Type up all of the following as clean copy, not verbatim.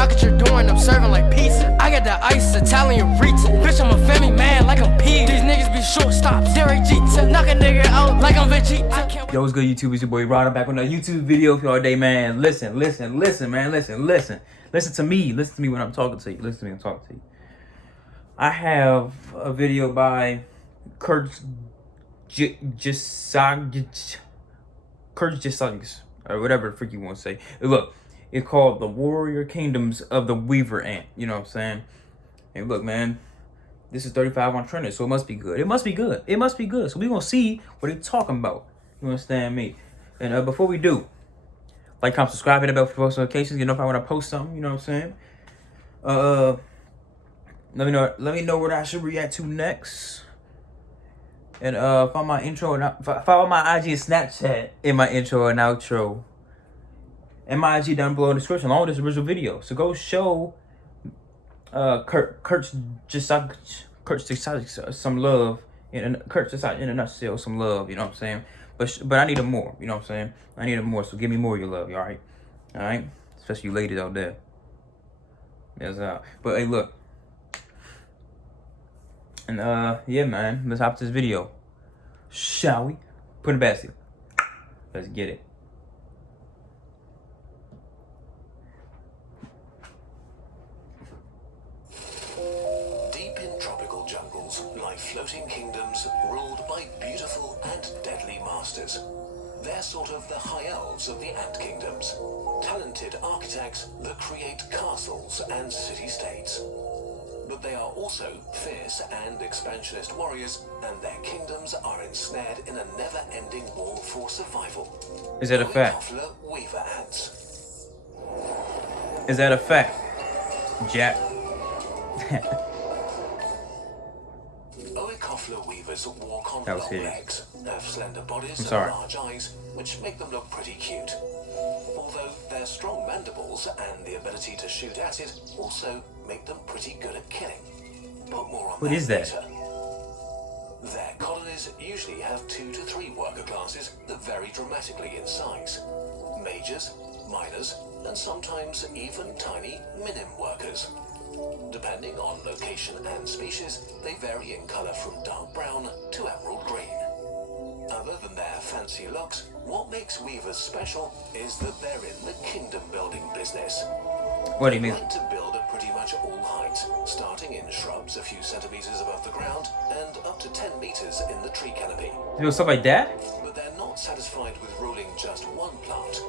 knock at your door and I'm serving like pizza. I got that ice Italian Rita. Bitch, I'm a family man like I'm P. These niggas be shortstops. Derek Jeter. Knock a nigga out like I'm Vegeta. Yo, what's good, YouTube? It's your boy Rod. I'm back with another YouTube video for y'all day, man. Listen, man. Listen to me. Listen to me when I'm talking to you. Listen to me when I'm talking to you. I have a video by Kurt Jasagis, or whatever the freak you want to say. Look, it's called The Warrior Kingdoms of the Weaver Ant. You know what I'm saying? And look, man, this is 35 on Trending, so it must be good. It must be good. So we're going to see what they're talking about. You understand me? And before we do, like, comment, subscribe, hit the bell for post notifications. You know if I want to post something, you know what I'm saying? Let me know what I should react to next. And follow my intro and follow my IG and Snapchat in my intro and outro. And my IG down below in the description along with this original video. So go show Kurt Jasagis some love. Kurt Jasagis in a nutshell, some love, you know what I'm saying? But I need him more, you know what I'm saying? I need him more, so give me more of your love, alright? Alright? Especially you ladies out there. That's out. But hey, look. And yeah, man, let's hop to this video. Shall we? Put in the basket. Let's get it. Deep in tropical jungles lie floating kingdoms ruled by beautiful and deadly masters. They're sort of the high elves of the ant kingdoms. Talented architects that create castles and city-states. But they are also fierce and expansionist warriors, and their kingdoms are ensnared in a never-ending war for survival. Is that a fact? Oikofla Weaver ants. Is that a fact, Jack? Oikofla weavers walk on That was long hideous. legs, have slender bodies and large eyes, which make them look pretty cute. Although their strong mandibles and the ability to shoot at it also make them pretty good at killing. But more on What that is that? later. Their colonies usually have 2 to 3 worker classes that vary dramatically in size. Majors, minors, and sometimes even tiny minim workers. Depending on location and species, they vary in color from dark brown to emerald green. Other than their fancy looks, what makes weavers special is that they're in the kingdom building business. What do you mean? They like to build at pretty much all heights, starting in shrubs a few centimeters above the ground and up to 10 meters in the tree canopy. You do stuff like that? But they're not satisfied with ruling just one plant.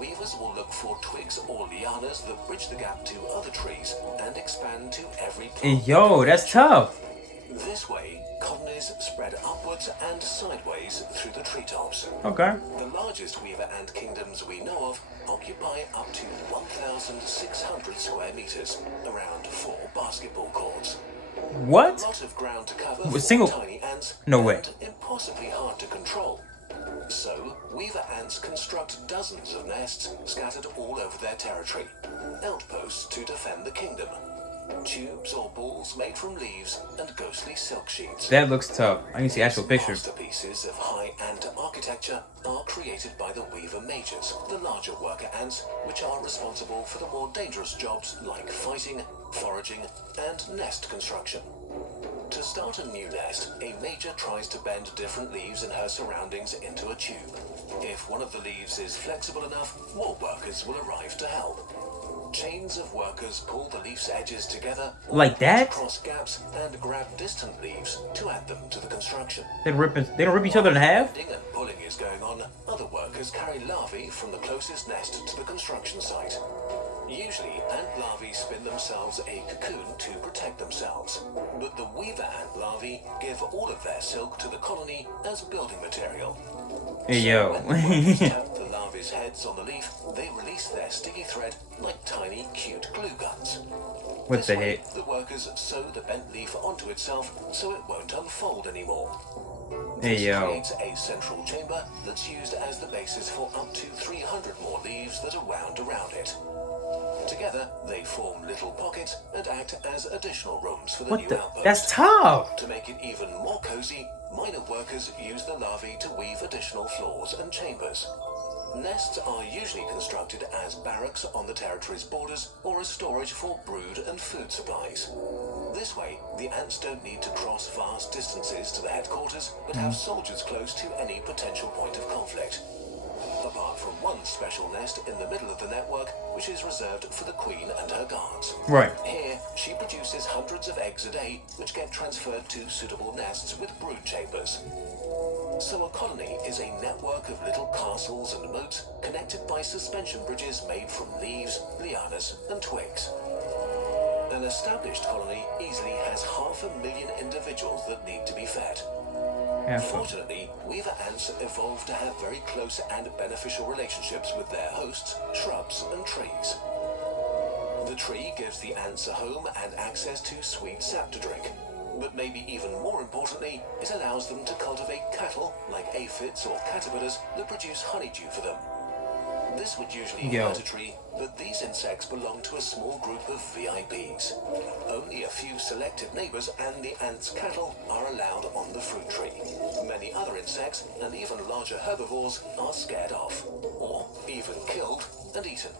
Weavers will look for twigs or lianas that bridge the gap to other trees and expand to every Hey, plant. yo, that's tough. This way, colonies spread upwards and sideways through the treetops. Okay. The largest weaver ant kingdoms we know of occupy up to 1,600 square meters, around 4 basketball courts. What? A lot of ground to cover With for single- tiny ants, No way. and impossibly hard to control. So, weaver ants construct dozens of nests scattered all over their territory, outposts to defend the kingdom. Tubes or balls made from leaves and ghostly silk sheets. That looks tough. I can see actual picture. Masterpieces of high ant architecture are created by the weaver majors, the larger worker ants, which are responsible for the more dangerous jobs like fighting, foraging, and nest construction. To start a new nest, a major tries to bend different leaves in her surroundings into a tube. If one of the leaves is flexible enough, more workers will arrive to help. Chains of workers pull the leaf's edges together, Like that? across gaps, and grab distant leaves to add them to the construction. They don't rip each other in half? Bending and pulling is going on, other workers carry larvae from the closest nest to the construction site. Usually, ant larvae spin themselves a cocoon to protect themselves, but the weaver ant larvae give all of their silk to the colony as building material. Hey, yo. So when the workers tap the larvae's heads on the leaf, they release their sticky thread like tiny, cute glue guns. What This the way, heck? the workers sew the bent leaf onto itself so it won't unfold anymore. Hey, This yo. creates a central chamber that's used as the basis for up to 300 more leaves that are wound around it. Together, they form little pockets and act as additional rooms for the What new the? outpost. That's tough. To make it even more cozy, minor workers use the larvae to weave additional floors and chambers. Nests are usually constructed as barracks on the territory's borders or as storage for brood and food supplies. This way, the ants don't need to cross vast distances to the headquarters, but have soldiers close to any potential point of conflict. Apart from one special nest in the middle of the network, which is reserved for the queen and her guards. Right. Here, she produces hundreds of eggs a day, which get transferred to suitable nests with brood chambers. So a colony is a network of little castles and moats connected by suspension bridges made from leaves, lianas, and twigs. An established colony easily has 500,000 individuals that need to be fed. Fortunately, weaver ants evolved to have very close and beneficial relationships with their hosts, shrubs, and trees. The tree gives the ants a home and access to sweet sap to drink. But maybe even more importantly, it allows them to cultivate cattle, like aphids or caterpillars, that produce honeydew for them. This would usually hurt a tree, but these insects belong to a small group of VIPs. Only a few selected neighbors and the ants' cattle are allowed on the fruit tree. Many other insects, and even larger herbivores, are scared off, or even killed and eaten.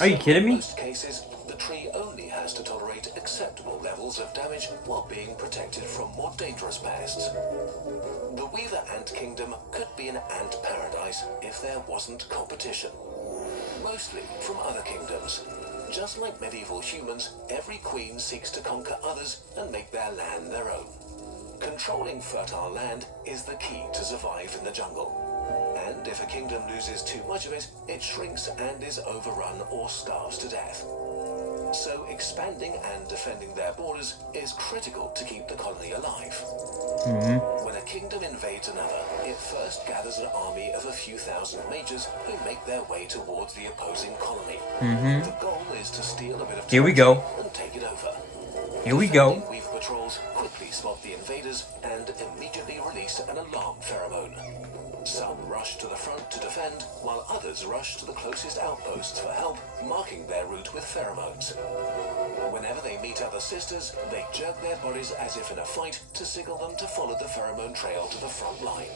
Are you kidding me? In most cases, the tree only has to tolerate acceptable levels of damage while being protected from more dangerous pests. The weaver ant kingdom could be an ant paradise if there wasn't competition. Mostly from other kingdoms. Just like medieval humans, every queen seeks to conquer others and make their land their own. Controlling fertile land is the key to survive in the jungle. And if a kingdom loses too much of it, it shrinks and is overrun or starves to death. So expanding and defending their borders is critical to keep the colony alive. When a kingdom invades another, it first gathers an army of a few thousand mages who make their way towards the opposing colony. The goal is to steal a bit of Here we go. and take it over. Here we go. Defending weaver patrols quickly spot the invaders and immediately release an alarm pheromone. Some rush to the front to defend, while others rush to the closest outposts for help, marking their route with pheromones. Whenever they meet other sisters, they jerk their bodies as if in a fight to signal them to follow the pheromone trail to the front line.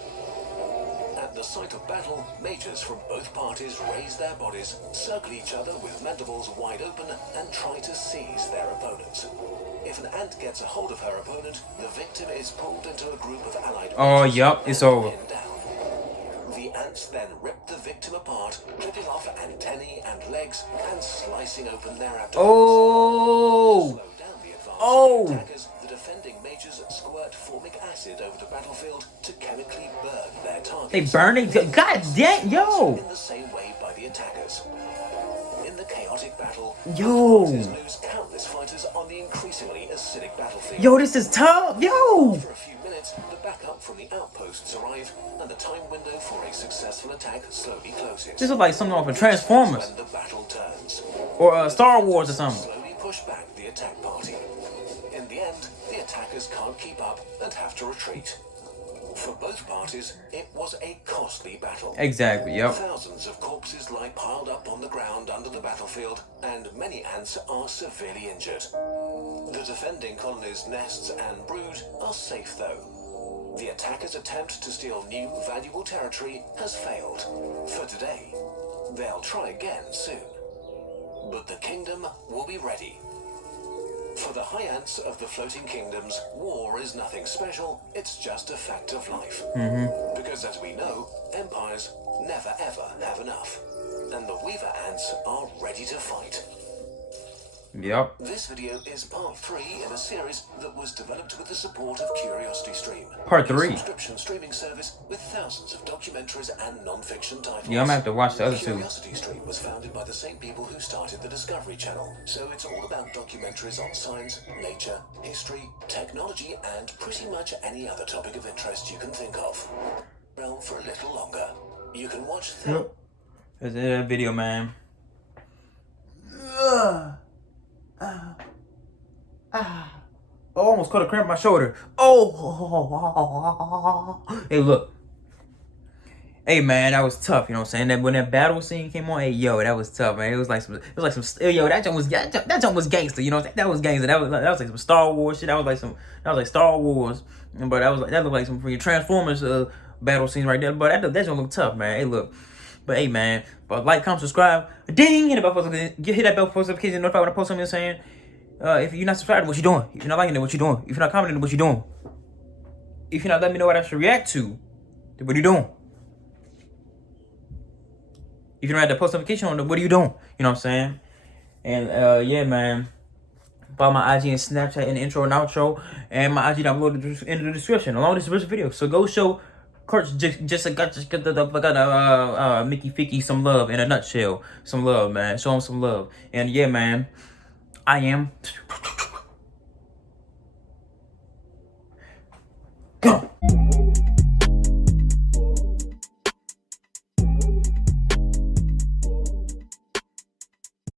At the site of battle, mages from both parties raise their bodies, circle each other with mandibles wide open, and try to seize their opponents. If an ant gets a hold of her opponent, the victim is pulled into a group of allied mages it's and over. pinned down. The ants then rip the victim apart, clipping off antennae and legs and slicing open their abdomens. Oh! To slow down the advance of the attackers, the defending mages squirt formic acid over the battlefield to chemically burn their targets. They burn it. God damn, yo! In the same way by the attackers. In the chaotic battle, Yo. the forces lose countless fighters on the increasingly acidic battlefield. Yo, this is tough. Yo! For a few minutes, the backup from the outposts arrive, and the time window for a successful attack slowly closes. This is like something off of Transformers When the battle turns, or Star Wars or something. slowly push back the attack party. In the end, the attackers can't keep up and have to retreat. For both parties, it was a costly battle. Exactly, yep. Thousands of corpses lie piled up on the ground under the battlefield, and many ants are severely injured. The defending colony's nests and brood are safe though. The attackers' attempt to steal new, valuable territory has failed. For today, they'll try again soon. But the kingdom will be ready. For the high ants of the floating kingdoms, war is nothing special, it's just a fact of life. Because as we know, empires never ever have enough. And the weaver ants are ready to fight. Yep. This video is part 3 in a series that was developed with the support of CuriosityStream. Part a 3. subscription streaming service with thousands of documentaries and non-fiction titles. Yeah, I'm gonna have to watch the other two. CuriosityStream was founded by the same people who started the Discovery Channel, so it's all about documentaries on science, nature, history, technology, and pretty much any other topic of interest you can think of. Well, for a little longer. You can watch Yep. That's the end of that video, man. Oh, almost caught a cramp in my shoulder. Oh. Hey, look. Hey, man, that was tough. You know what I'm saying? That when that battle scene came on, hey, yo, that was tough, man. It was like some, yo, that jump was gangster. You know what I'm saying? That was gangster. That was like some Star Wars shit. That was like Star Wars. But that looked like some freaking Transformers battle scenes right there. But that jump looked tough, man. Hey, look. But hey, man, but like, comment, subscribe, ding, hit that bell hit that bell post notification, notify when I post something. Saying, if you're not subscribed, what you doing? If you're not liking it, what you doing? If you're not commenting, what you doing? If you're not letting me know what I should react to, then what are you doing? If you don't have that post notification on, what are you doing? You know what I'm saying? And yeah, man. Follow my IG and Snapchat in the intro and outro, and my IG down below in the description, along with this video. So go show Kurt just got Mickey Ficky some love in a nutshell. Some love, man. Show him some love. And yeah, man, I am